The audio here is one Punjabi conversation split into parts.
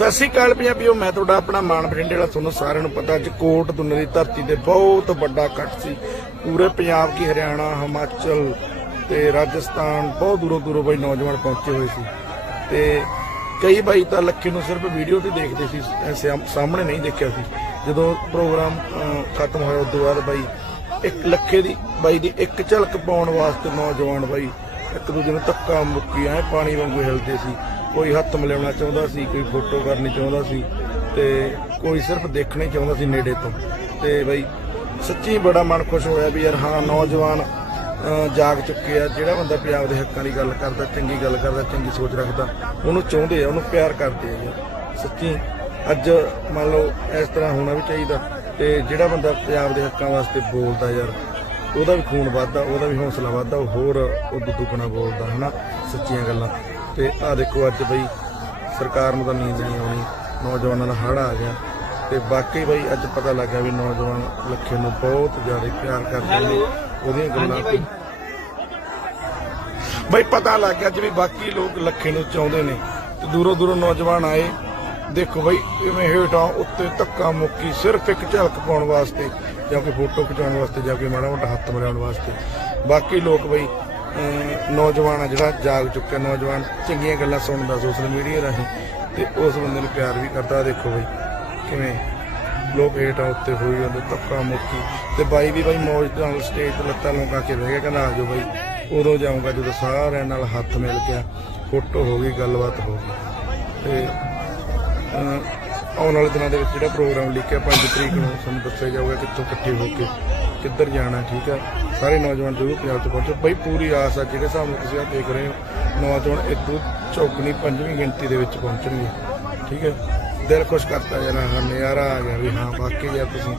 ਸਤਿ ਸ਼੍ਰੀ ਅਕਾਲ ਪੰਜਾਬੀਓ, ਮੈਂ ਤੁਹਾਡਾ ਆਪਣਾ ਮਾਨ ਬਠਿੰਡੇ ਵਾਲਾ। ਤੁਹਾਨੂੰ ਸਾਰਿਆਂ ਨੂੰ ਪਤਾ ਅੱਜ ਕੋਟ ਦੁੰਨੇ ਦੀ ਧਰਤੀ ਤੇ ਬਹੁਤ ਵੱਡਾ ਇਕੱਠ ਸੀ। ਪੂਰੇ ਪੰਜਾਬ ਕੀ ਹਰਿਆਣਾ, ਹਿਮਾਚਲ ਤੇ ਰਾਜਸਥਾਨ ਬਹੁਤ ਦੂਰੋਂ ਦੂਰੋਂ ਬਈ ਨੌਜਵਾਨ ਪਹੁੰਚੇ ਹੋਏ ਸੀ। ਤੇ ਕਈ ਬਾਈ ਤਾਂ ਲੱਖੇ ਨੂੰ ਸਿਰਫ ਵੀਡੀਓ ਤੇ ਦੇਖਦੇ ਸੀ ਐਸੇ ਸਾਹਮਣੇ ਨਹੀਂ ਦੇਖਿਆ ਸੀ। ਜਦੋਂ ਪ੍ਰੋਗਰਾਮ ਖਤਮ ਹੋਇਆ, ਉਦੋਂ ਬਾਅਦ ਬਾਈ ਇੱਕ ਲੱਖੇ ਦੀ, ਬਾਈ ਦੀ ਇੱਕ ਝਲਕ ਪਾਉਣ ਵਾਸਤੇ ਨੌਜਵਾਨ ਬਾਈ ਇੱਕ ਦੂਜੇ ਨੂੰ ਧੱਕਾ ਮੁੱਕੀ, ਐ ਪਾਣੀ ਵਾਂਗੂ ਹਿਲਦੇ ਸੀ। ਕੋਈ ਹੱਥ ਮਿਲਾਉਣਾ ਚਾਹੁੰਦਾ ਸੀ, ਕੋਈ ਫੋਟੋ ਕਰਨੀ ਚਾਹੁੰਦਾ ਸੀ ਤੇ ਕੋਈ ਸਿਰਫ ਦੇਖਣਾ ਹੀ ਚਾਹੁੰਦਾ ਸੀ ਨੇੜੇ ਤੋਂ। ਤੇ ਬਈ ਸੱਚੀ ਬੜਾ ਮਨ ਖੁਸ਼ ਹੋਇਆ ਵੀ ਯਾਰ ਹਾਂ, ਨੌਜਵਾਨ ਜਾਗ ਚੁੱਕੇ ਆ। ਜਿਹੜਾ ਬੰਦਾ ਪੰਜਾਬ ਦੇ ਹੱਕਾਂ ਦੀ ਗੱਲ ਕਰਦਾ, ਚੰਗੀ ਗੱਲ ਕਰਦਾ, ਚੰਗੀ ਸੋਚ ਰੱਖਦਾ, ਉਹਨੂੰ ਚਾਹੁੰਦੇ ਆ, ਉਹਨੂੰ ਪਿਆਰ ਕਰਦੇ ਆ ਯਾਰ। ਸੱਚੀ ਅੱਜ ਮੰਨ ਲਓ ਇਸ ਤਰ੍ਹਾਂ ਹੋਣਾ ਵੀ ਚਾਹੀਦਾ ਤੇ ਜਿਹੜਾ ਬੰਦਾ ਪੰਜਾਬ ਦੇ ਹੱਕਾਂ ਵਾਸਤੇ ਬੋਲਦਾ ਯਾਰ, ਉਹਦਾ ਵੀ ਖੂਨ ਵੱਧਦਾ, ਉਹਦਾ ਵੀ ਹੌਸਲਾ ਵੱਧਦਾ ਉਹ ਹੋਰ ਉਦੋਂ ਦੁੱਗਣਾ ਬੋਲਦਾ, ਹਨਾ? ਸੱਚੀਆਂ ਗੱਲਾਂ। ਤੇ ਆਹ ਦੇਖੋ ਅੱਜ ਬਈ ਸਰਕਾਰ ਨੂੰ ਤਾਂ ਨੀਂਦ ਨਹੀਂ ਆਉਣੀ ਨੌਜਵਾਨਾਂ ਦਾ ਹੜ ਆ ਗਿਆ ਤੇ ਵਾਕਈ ਬਈ ਅੱਜ ਪਤਾ ਲੱਗਾ ਵੀ ਨੌਜਵਾਨ ਲੱਖੇ ਨੂੰ ਬਹੁਤ ਜ਼ਿਆਦਾ ਪਿਆਰ ਕਰਦੇ ਨੇ ਉਹਦੀਆਂ ਗੱਲਾਂ ਤੋਂ ਬਈ ਪਤਾ ਲੱਗ ਗਿਆ ਜਿਵੇਂ ਬਾਕੀ ਲੋਕ ਲੱਖੇ ਨੂੰ ਚਾਹੁੰਦੇ ਨੇ ਤੇ ਦੂਰੋਂ ਦੂਰੋਂ ਨੌਜਵਾਨ ਆਏ। ਦੇਖੋ ਬਈ ਇਵੇਂ ਹੇਠਾਂ ਉੱਤੇ ਧੱਕਾ ਮੁੱਕੀ ਸਿਰਫ ਇੱਕ ਝਲਕ ਪਾਉਣ ਵਾਸਤੇ ਜਾਂ ਕੋਈ ਫੋਟੋ ਖਿਚਾਉਣ ਵਾਸਤੇ ਜਾਂ ਕੋਈ ਮਾੜਾ ਮੋਟਾ ਹੱਥ ਮਿਲਾਉਣ ਵਾਸਤੇ। ਬਾਕੀ ਲੋਕ ਬਈ ਨੌਜਵਾਨ ਆ ਜਿਹੜਾ ਜਾਗ ਚੁੱਕਿਆ, ਨੌਜਵਾਨ ਚੰਗੀਆਂ ਗੱਲਾਂ ਸੁਣਦਾ ਸੋਸ਼ਲ ਮੀਡੀਆ ਰਾਹੀਂ ਤੇ ਉਸ ਬੰਦੇ ਨੂੰ ਪਿਆਰ ਵੀ ਕਰਦਾ। ਦੇਖੋ ਬਈ, ਕਿਵੇਂ ਲੋਕ ਹੇਠਾਂ ਉੱਤੇ ਹੋਈ ਜਾਂਦੇ, ਧੱਕਾ ਮੁੱਕੀ। ਤੇ ਬਾਈ ਵੀ ਬਾਈ ਮੌਜ ਨਾਲ ਸਟੇਜ ਤੇ ਲੱਤਾਂ ਲੌਂਕਾ ਕੇ ਬਹਿ ਗਿਆ, ਕਹਿੰਦਾ ਆ ਜਾਓ ਬਾਈ। ਉਦੋਂ ਜਾਊਂਗਾ ਜਦੋਂ ਸਾਰਿਆਂ ਨਾਲ ਹੱਥ ਮਿਲ ਗਿਆ, ਫੋਟੋ ਹੋ ਗਈ, ਗੱਲਬਾਤ ਹੋ ਗਈ। ਤੇ ਆਉਣ ਵਾਲੇ ਦਿਨਾਂ ਦੇ ਵਿੱਚ ਜਿਹੜਾ ਪ੍ਰੋਗਰਾਮ ਲਿਖਿਆ 5 ਤਰੀਕ ਨੂੰ ਸਾਨੂੰ ਦੱਸਿਆ ਜਾਊਗਾ ਕਿੱਥੋਂ ਇਕੱਠੇ ਹੋ ਕੇ। ਕਿੱਧਰ ਜਾਣਾ, ਠੀਕ ਹੈ ਸਾਰੇ ਨੌਜਵਾਨ ਜ਼ਰੂਰ ਪੰਜਾਬ 'ਚ ਪਹੁੰਚੋ। ਬਈ, ਪੂਰੀ ਆਸ ਆ ਜਿਹੜੇ ਹਿਸਾਬ ਨਾਲ ਤੁਸੀਂ ਆ ਦੇਖ ਰਹੇ ਹੋ? ਨੌਜਵਾਨ ਇਦੋਂ ਚੌਕਣੀ ਪੰਜਵੀਂ ਗਿਣਤੀ ਦੇ ਵਿੱਚ ਪਹੁੰਚਣਗੇ, ਠੀਕ ਹੈ ਦਿਲ ਖੁਸ਼ ਕਰਤਾ ਜਨਾ ਨਜ਼ਾਰਾ ਆ ਗਿਆ ਵੀ ਹਾਂ ਬਾਕੀ ਯਾਰ ਤੁਸੀਂ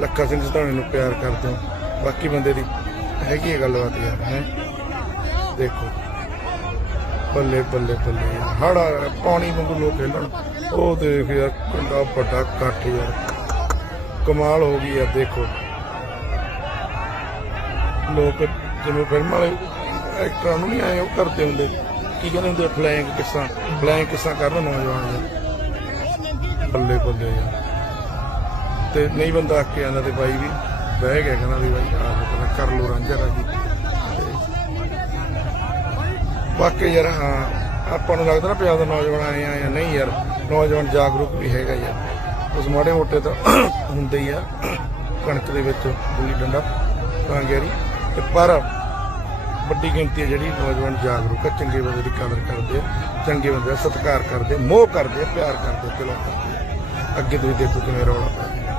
ਲੱਖਾ ਸਿੰਘ ਸਧਾਣੇ ਨੂੰ ਪਿਆਰ ਕਰਦੇ ਹੋ। ਬਾਕੀ ਬੰਦੇ ਦੀ ਹੈਗੀ ਹੈ ਗੱਲਬਾਤ ਯਾਰ, ਹੈ? ਦੇਖੋ। ਬੱਲੇ ਬੱਲੇ ਬੱਲੇ। ਹੜਾ, ਪਾਣੀ ਵਾਂਗੂ ਲੋਕ ਖੇਲਣ ਉਹ ਦੇਖ ਯਾਰ, ਕਿੰਨਾ ਵੱਡਾ ਕੱਟ ਯਾਰ। ਕਮਾਲ ਹੋ ਗਈ ਯਾਰ, ਦੇਖੋ। ਲੋਕ ਜਿਵੇਂ ਫਿਲਮ ਵਾਲੇ ਐਕਟਰਾਂ ਨੂੰ ਨਹੀਂ ਆਏ, ਉਹ ਕਰਦੇ ਹੁੰਦੇ। ਕੀ ਕਹਿੰਦੇ ਹੁੰਦੇ ਫਲੈਂਗ ਕਿਸਾਂ। ਫਲੈਂਗ ਕਿੱਸਾ ਕਰਨ ਨੌਜਵਾਨ ਯਾਰ ਬੱਲੇ ਬੱਲੇ ਯਾਰ ਤੇ ਨਹੀਂ ਬੰਦਾ ਅੱਕੇ ਆਂਦਾ ਤੇ ਬਾਈ ਵੀ ਬਹਿ ਗਿਆ, ਕਹਿੰਦਾ ਵੀ ਬਾਈ ਆ ਜਾ ਕਰ ਲੋ ਰਾਂਝਾ ਰਾਜੀ। ਤੇ ਵਾਕਈ ਯਾਰ, ਹਾਂ, ਆਪਾਂ ਨੂੰ ਲੱਗਦਾ ਨਾ ਪੰਜਾਬ ਦਾ ਨੌਜਵਾਨ ਆਏ ਆ ਜਾਂ ਨਹੀਂ ਯਾਰ, ਨੌਜਵਾਨ ਜਾਗਰੂਕ ਵੀ ਹੈਗਾ ਯਾਰ। ਉਸ ਮਾੜੇ ਮੋਟੇ ਤਾਂ ਹੁੰਦੇ ਹੀ ਆ। ਕਣਕ ਦੇ ਵਿੱਚ ਗੁੱਲੀ ਡੰਡਾ ਕਾਂਗੇਰੀ ਤੇ ਪਰ ਵੱਡੀ ਗਿਣਤੀ ਹੈ ਜਿਹੜੀ ਨੌਜਵਾਨ ਜਾਗਰੂਕ ਹੈ, ਚੰਗੇ ਬੰਦੇ ਦੀ ਕਦਰ ਕਰਦੇ ਚੰਗੇ ਬੰਦੇ ਦਾ ਸਤਿਕਾਰ ਕਰਦੇ ਮੋਹ ਕਰਦੇ ਪਿਆਰ ਕਰਦੇ ਆ ਦਿਲੋਂ ਕਰਦੇ ਅੱਗੇ ਤੁਸੀਂ ਦੇਖੋ ਕਿਵੇਂ ਰੌਲਾ ਪੈ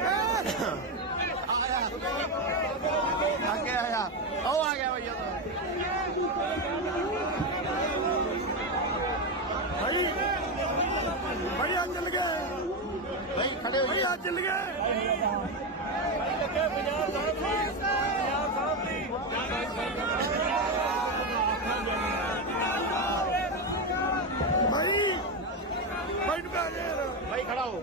ਆਇਆ ਅੱਗੇ ਆਇਆ ਉਹ ਆ ਗਿਆ ਭਈਆ ਭਾਈ ਭਾਈ ਆ ਚੱਲ ਗਏ ਭਾਈ ਖੜੇ ਹੋ ਆ ਚੱਲ ਗਏ ਪੰਜਾਬ ਦਾ ਪੰਜਾਬ ਸਾਹਿਬ ਦੀ ਭਾਈ ਭਾਈ ਨੂੰ ਕਹ ਦੇ ਭਾਈ ਖੜਾ ਹੋ।